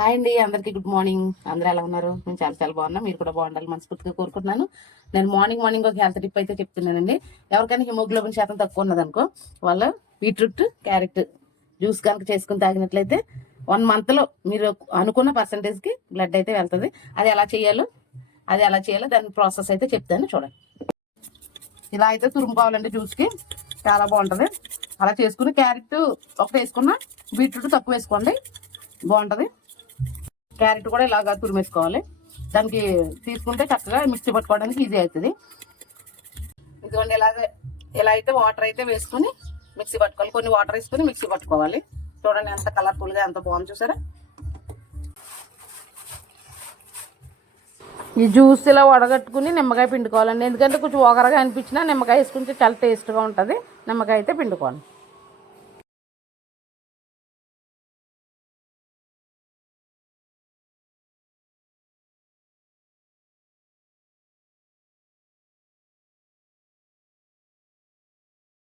Hi అండి, అందరికీ good morning. అందరూ ఎలా ఉన్నారు? నేను చాలా చాలా బాగున్నా. మీరు కూడా బాగుండాలి మనస్ఫూర్తిగా కోరుకుంటున్నాను. నేను మార్నింగ్ ఒక హెల్త్ టిప్ అయితే చెప్తున్నానండి. ఎవరికైనా హిమోగ్లోబిన్ శాతం తక్కువ ఉన్నదనుకో, వాళ్ళు బీట్రూట్ క్యారెట్ జ్యూస్ కనుక చేసుకుని తాగినట్లయితే 1 monthలో మీరు అనుకున్న పర్సంటేజ్కి బ్లడ్ అయితే వెళ్తుంది. అది ఎలా చేయాలో దాని ప్రాసెస్ అయితే చెప్తాను, చూడండి. ఇలా అయితే తురుముకోవాలండి. జ్యూస్కి చాలా బాగుంటుంది. అలా చేసుకుని క్యారెట్ ఒకటి వేసుకున్న, బీట్రూట్ తక్కువ వేసుకోండి, బాగుంటుంది. క్యారెట్ కూడా ఇలాగా తురిమేసుకోవాలి. దానికి తీసుకుంటే చక్కగా మిక్సీ పట్టుకోవడానికి ఈజీ అవుతుంది. ఇదిగోండి, ఇలా అయితే వాటర్ అయితే వేసుకుని మిక్సీ పట్టుకోవాలి. కొన్ని వాటర్ వేసుకుని మిక్సీ పట్టుకోవాలి. చూడండి ఎంత కలర్ఫుల్గా, ఎంత బాగుంది చూసారా. ఈ జ్యూస్ ఇలా వడగట్టుకుని నిమ్మకాయ పిండుకోవాలండి. ఎందుకంటే కొంచెం ఒగరగా అనిపించినా నిమ్మకాయ వేసుకుంటే చాలా టేస్ట్గా ఉంటుంది. నిమ్మకాయ అయితే పిండుకోవాలి.